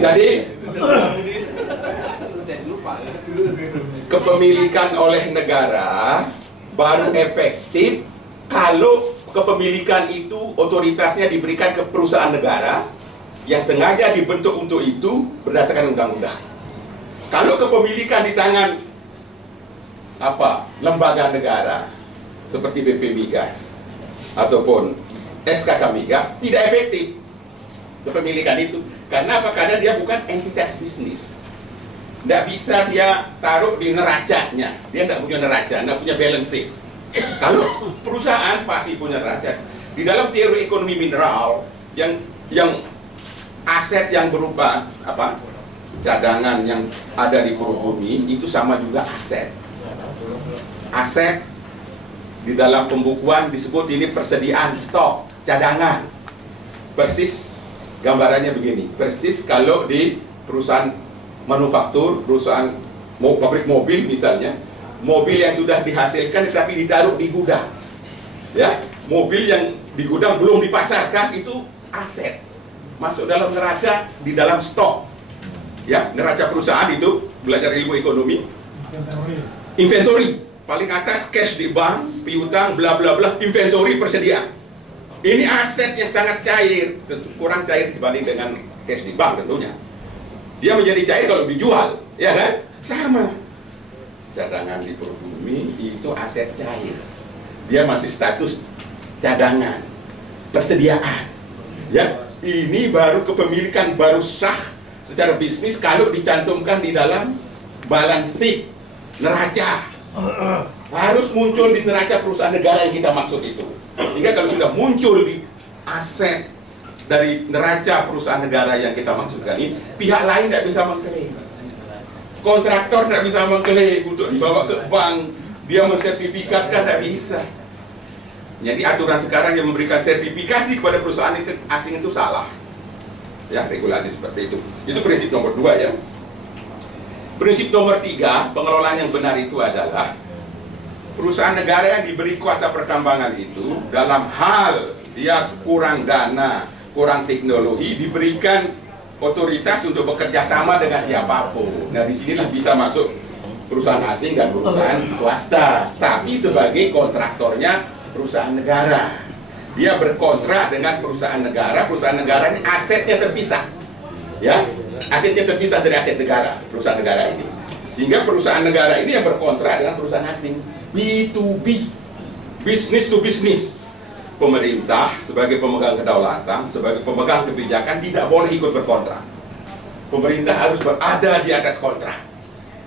Jadi kepemilikan oleh negara baru efektif kalau kepemilikan itu otoritasnya diberikan ke perusahaan negara yang sengaja dibentuk untuk itu berdasarkan undang-undang. Kalau kepemilikan di tangan lembaga negara seperti BP Migas ataupun SKK Migas, tidak efektif kepemilikan itu. Karena apa? Karena dia bukan entitas bisnis. Tidak bisa dia taruh di neracanya. Dia tidak punya neraca, tidak punya balance sheet. Kalau perusahaan pasti punya neraca. Di dalam teori ekonomi mineral, yang aset yang berupa cadangan yang ada di perut bumi itu sama juga aset. Aset di dalam pembukuan disebut ini persediaan stok cadangan. Persis gambarannya begini. Persis kalau di perusahaan manufaktur, perusahaan pabrik mobil misalnya, mobil yang sudah dihasilkan tetapi ditaruh di gudang, ya, mobil yang di gudang belum dipasarkan itu aset, masuk dalam neraca, di dalam stok, ya, neraca perusahaan itu belajar ilmu ekonomi, inventory, paling atas cash di bank, piutang, bla bla bla, inventory persediaan. Ini aset yang sangat cair, tentu kurang cair dibanding dengan cash di bank tentunya. Dia menjadi cair kalau dijual, ya kan? Sama. Cadangan di perut bumi itu aset cair. Dia masih status cadangan, persediaan. Ya, ini baru kepemilikan baru sah secara bisnis kalau dicantumkan di dalam balance sheet, neraca. Harus muncul di neraca perusahaan negara yang kita maksud itu. Sehingga kalau sudah muncul di aset dari neraca perusahaan negara yang kita maksudkan ini, pihak lain tidak bisa mengklaim. Kontraktor tidak bisa mengklaim untuk dibawa ke bank, dia mensertifikatkan, tidak bisa. Jadi aturan sekarang yang memberikan sertifikasi kepada perusahaan itu, asing itu salah. Ya, regulasi seperti itu. Itu prinsip nomor 2 ya. Prinsip nomor 3, pengelolaan yang benar itu adalah perusahaan negara yang diberi kuasa pertambangan itu dalam hal dia kurang dana, kurang teknologi, diberikan otoritas untuk bekerja sama dengan siapapun. Nah, disinilah bisa masuk perusahaan asing dan perusahaan swasta, tapi sebagai kontraktornya perusahaan negara. Dia berkontrak dengan perusahaan negara ini asetnya terpisah, ya, asetnya terpisah dari aset negara, perusahaan negara ini. Sehingga perusahaan negara ini yang berkontrak dengan perusahaan asing, B2B, business to business. Pemerintah sebagai pemegang kedaulatan, sebagai pemegang kebijakan tidak boleh ikut berkontrak. Pemerintah harus berada di atas kontrak.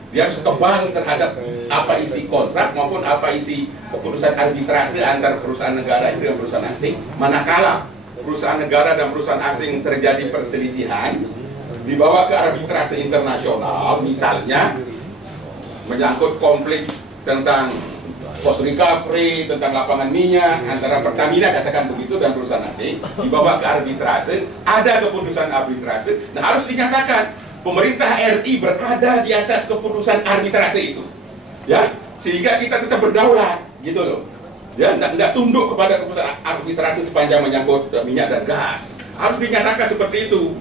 Dia harus kebal terhadap apa isi kontrak maupun apa isi keputusan arbitrase antar perusahaan negara dengan perusahaan asing. Manakala perusahaan negara dan perusahaan asing terjadi perselisihan, dibawa ke arbitrase internasional, misalnya menyangkut konflik tentang cost recovery, tentang lapangan minyak antara Pertamina katakan begitu dan perusahaan asing, dibawa ke arbitrase, ada keputusan arbitrase. Nah, harus dinyatakan pemerintah RI berada di atas keputusan arbitrase itu, ya, sehingga kita tetap berdaulat, gitu loh, ya, nggak tunduk kepada keputusan arbitrase sepanjang menyangkut minyak dan gas. Harus dinyatakan seperti itu.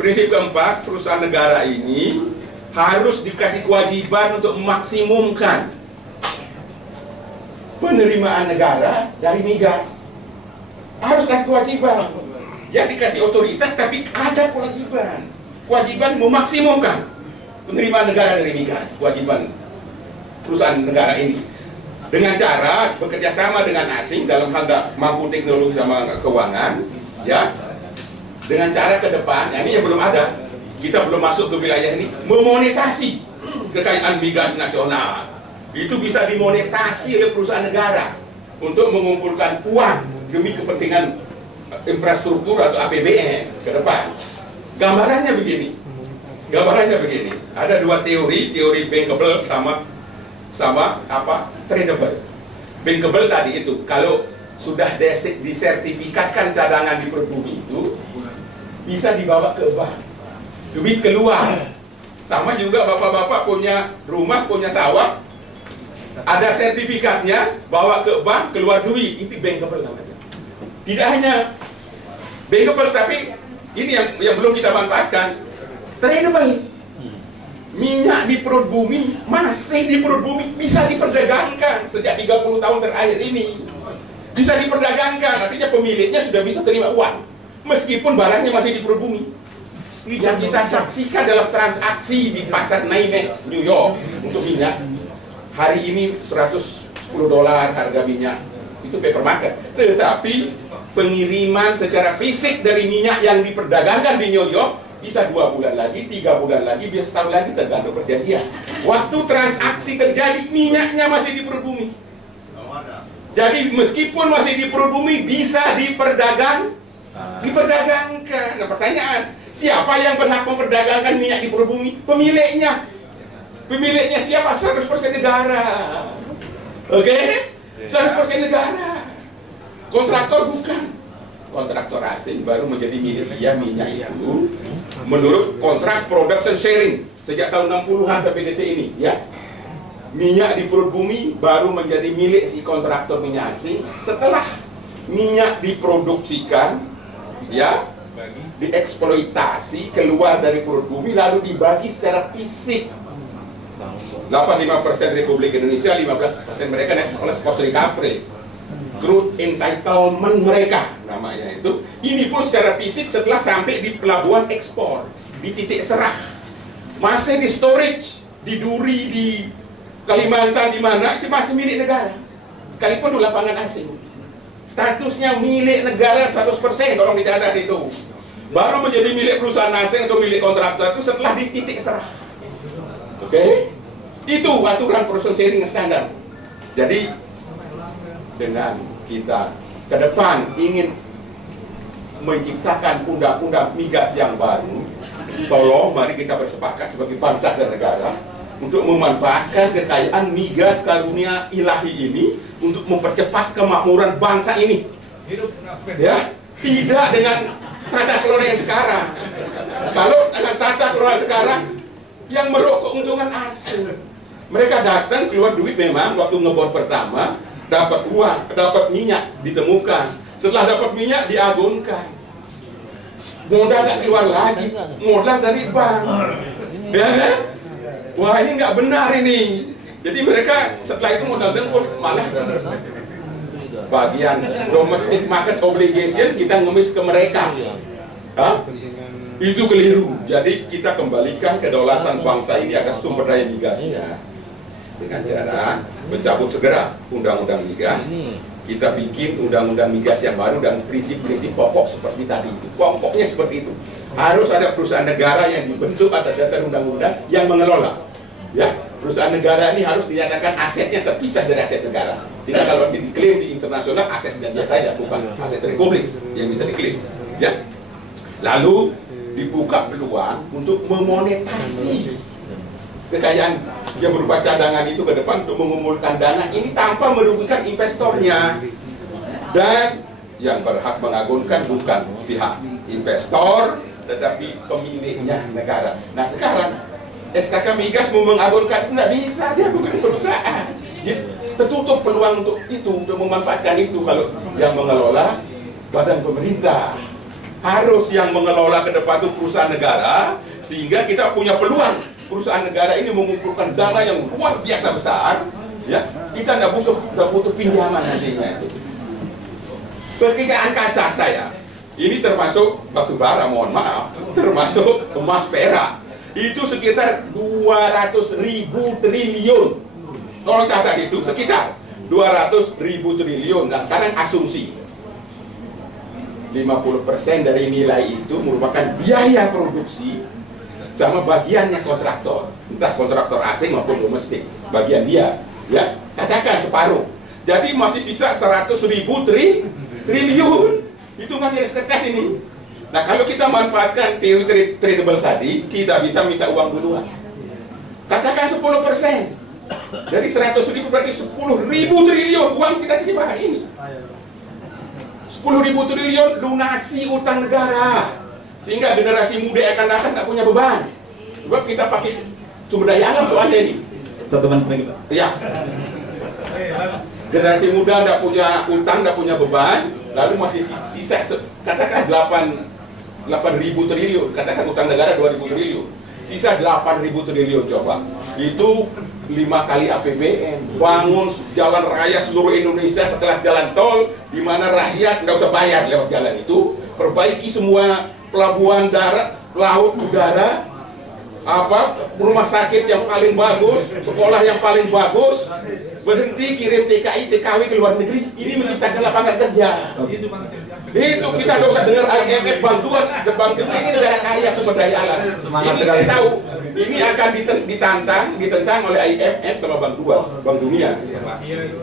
Prinsip keempat, perusahaan negara ini harus dikasih kewajiban untuk memaksimumkan penerimaan negara dari migas. Harus kasih kewajiban. Ya, dikasih otoritas tapi ada kewajiban memaksimumkan penerimaan negara dari migas. Kewajiban perusahaan negara ini dengan cara bekerja sama dengan asing dalam hal mampu teknologi sama keuangan, ya, dengan cara ke depan, ya, ini yang belum ada, kita belum masuk ke wilayah ini, memonetasi kekayaan migas nasional. Itu bisa dimonetasi oleh perusahaan negara untuk mengumpulkan uang demi kepentingan infrastruktur atau APBN ke depan. Gambarannya begini. Ada dua teori bankable sama tradable. Bankable tadi itu kalau sudah disertifikatkan cadangan di perut bumi itu bisa dibawa ke bank, duit keluar. Sama juga bapak-bapak punya rumah, punya sawah, ada sertifikatnya, bawa ke bank, keluar duit. Itu bankable namanya. Tidak hanya bankable, tapi Ini yang belum kita manfaatkan. Tradable. Minyak di perut bumi, masih di perut bumi, bisa diperdagangkan sejak 30 tahun terakhir ini. Bisa diperdagangkan, artinya pemiliknya sudah bisa terima uang meskipun barangnya masih di perut bumi. Yang kita saksikan dalam transaksi di pasar Naimek, New York untuk minyak, hari ini $110 harga minyak, itu paper market. Tetapi pengiriman secara fisik dari minyak yang diperdagangkan di New York bisa 2 bulan lagi, 3 bulan lagi, bisa setahun lagi, tergantung perjanjian. Waktu transaksi terjadi, minyaknya masih di perut bumi. Jadi meskipun masih di perut bumi, bisa diperdagangkan. Nah pertanyaan, siapa yang berhak memperdagangkan minyak di perut bumi? Pemiliknya. Pemiliknya siapa? 100% negara. Oke? 100% negara. Kontraktor bukan. Kontraktor asing baru menjadi milik dia minyak itu menurut kontrak production sharing sejak tahun 60-an sampai detik ini, ya. Minyak di perut bumi baru menjadi milik si kontraktor minyak asing setelah minyak diproduksikan, ya, dieksploitasi keluar dari perut bumi lalu dibagi secara fisik. 85% Republik Indonesia, 15% mereka naik oleh cost recovery. Crude entitlement mereka namanya itu. Ini pun secara fisik setelah sampai di pelabuhan ekspor, di titik serah, masih di storage, di Duri, di Kalimantan, di mana itu masih milik negara. Sekalipun di lapangan asing, statusnya milik negara 100%. Tolong dicatat itu. Baru menjadi milik perusahaan asing atau milik kontraktor itu setelah di titik serah. Oke? Itu aturan production sharing standar. Jadi dengan kita ke depan ingin menciptakan undang-undang migas yang baru, tolong mari kita bersepakat sebagai bangsa dan negara untuk memanfaatkan kekayaan migas karunia ilahi ini untuk mempercepat kemakmuran bangsa ini. Ya, tidak dengan tata kelola yang sekarang. Kalau dengan tata kelola sekarang yang merokok keuntungan asing. Mereka datang keluar duit memang waktu ngebor pertama, dapat uang, dapat minyak ditemukan. Setelah dapat minyak diagunkan. Modal nggak keluar lagi, modal dari bank. Ya kan? Wah ini nggak benar ini. Jadi mereka setelah itu modal dengkul malah bagian domestic market obligation kita ngemis ke mereka. Hah? Itu keliru. Jadi kita kembalikan kedaulatan bangsa ini atas sumber daya migasnya dengan cara mencabut segera undang-undang migas. Kita bikin undang-undang migas yang baru dan prinsip-prinsip pokok seperti tadi itu. Pokoknya seperti itu. Harus ada perusahaan negara yang dibentuk atas dasar undang-undang yang mengelola. Ya, perusahaan negara ini harus dinyatakan asetnya terpisah dari aset negara. Sehingga kalau diklaim di internasional asetnya dia saja, bukan aset republik yang bisa diklaim. Ya. Lalu dibuka peluang untuk memonetasi kekayaan yang berupa cadangan itu ke depan untuk mengumpulkan dana ini tanpa merugikan investornya. Dan yang berhak mengagunkan bukan pihak investor tetapi pemiliknya negara. Nah sekarang SKK Migas mau mengagunkan tidak bisa, dia bukan perusahaan. Jadi, tertutup peluang untuk itu, untuk memanfaatkan itu. Kalau yang mengelola badan pemerintah, harus yang mengelola ke depan itu perusahaan negara, sehingga kita punya peluang perusahaan negara ini mengumpulkan dana yang luar biasa besar, ya. Kita tidak butuh pinjaman nantinya itu. Perkiraan kasar saya, ini termasuk batu bara, mohon maaf, termasuk emas perak, itu sekitar 200.000 triliun. Tolong catat itu, sekitar 200.000 triliun. Nah sekarang asumsi 50% dari nilai itu merupakan biaya produksi sama bagiannya kontraktor, entah kontraktor asing maupun domestik, bagian dia, ya, katakan separuh. Jadi masih sisa 100.000 triliun. Hitungan garis kertas ini. Nah kalau kita manfaatkan teori tradable tadi, kita bisa minta uang duluan. Katakan 10%. Dari 100.000 berarti 10.000 triliun uang kita terima hari ini. 10.000 triliun lunasi utang negara. Sehingga generasi muda yang akan datang tidak punya beban. Sebab kita pakai sumber daya alam soalnya ini. Satu menit lagi Pak. Ya. Generasi muda tidak punya utang, tidak punya beban. Lalu masih sisa katakan 8 8.000 triliun, katakan utang negara 2.000 triliun, sisa 8.000 triliun coba. Itu 5 kali APBN, bangun jalan raya seluruh Indonesia sekelas jalan tol, di mana rakyat nggak usah bayar lewat jalan itu, perbaiki semua pelabuhan darat, laut, udara, rumah sakit yang paling bagus, sekolah yang paling bagus, berhenti kirim TKI, TKW ke luar negeri, ini menciptakan lapangan kerja. Itu kita nggak usah dengar IMF bantuan, ini negara kaya sumber daya alam. Ini saya tahu, ini akan ditentang oleh IMF sama Bank Dunia.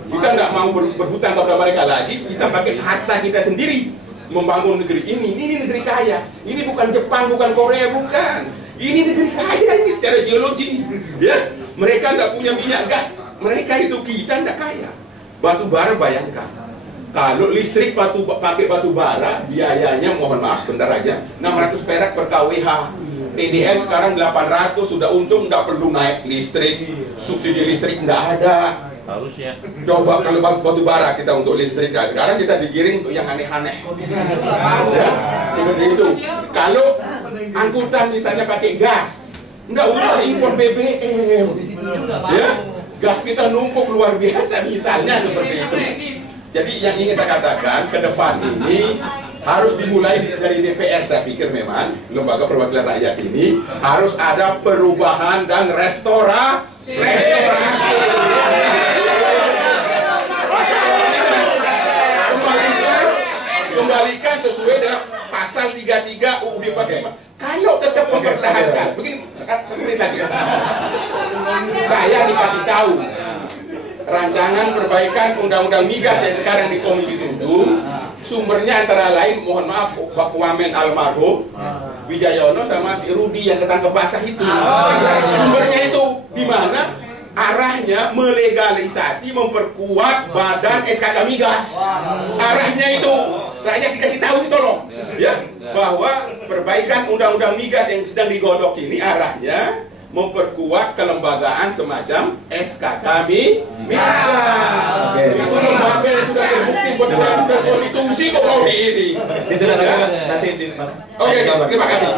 Kita nggak mau berhutang kepada mereka lagi, kita pakai harta kita sendiri membangun negeri ini negeri kaya. Ini bukan Jepang, bukan Korea, bukan. Ini negeri kaya ini secara geologi, ya. Mereka nggak punya minyak gas, mereka itu, kita nggak kaya. Batu bara, bayangkan, kalau listrik pakai batu bara, biayanya, mohon maaf sebentar aja, 600 perak per kWh. TDL sekarang 800, sudah untung, nggak perlu naik listrik, subsidi listrik nggak ada. Harusnya. Coba kalau batu bara kita untuk listrik, nah, sekarang kita digiring untuk yang aneh-aneh. Ya, seperti itu. Kalau angkutan misalnya pakai gas, nggak usah impor BBM. Ya, gas kita numpuk luar biasa misalnya seperti itu. Jadi yang ingin saya katakan ke depan ini harus dimulai dari DPR. Saya pikir memang lembaga perwakilan rakyat ini harus ada perubahan dan restorasi. Kembalikan sesuai dengan pasal 33 UUD 45. Kalau tetap mempertahankan, begini, satu menit lagi. Saya dikasih tahu rancangan perbaikan Undang-Undang Migas yang sekarang di Komisi 7, sumbernya antara lain, mohon maaf, Pak Wamen almarhum Wijayono sama si Rudi yang ketangkep basah itu. Sumbernya itu di mana? Arahnya melegalisasi, memperkuat badan SKK Migas. Arahnya itu, rakyat dikasih tahu, tolong, ya, bahwa perbaikan Undang-Undang Migas yang sedang digodok ini arahnya memperkuat kelembagaan semacam SKK Migas. Itu lembaga yang sudah terbukti berdasarkan konstitusi kok mau di ini. Oke, terima kasih.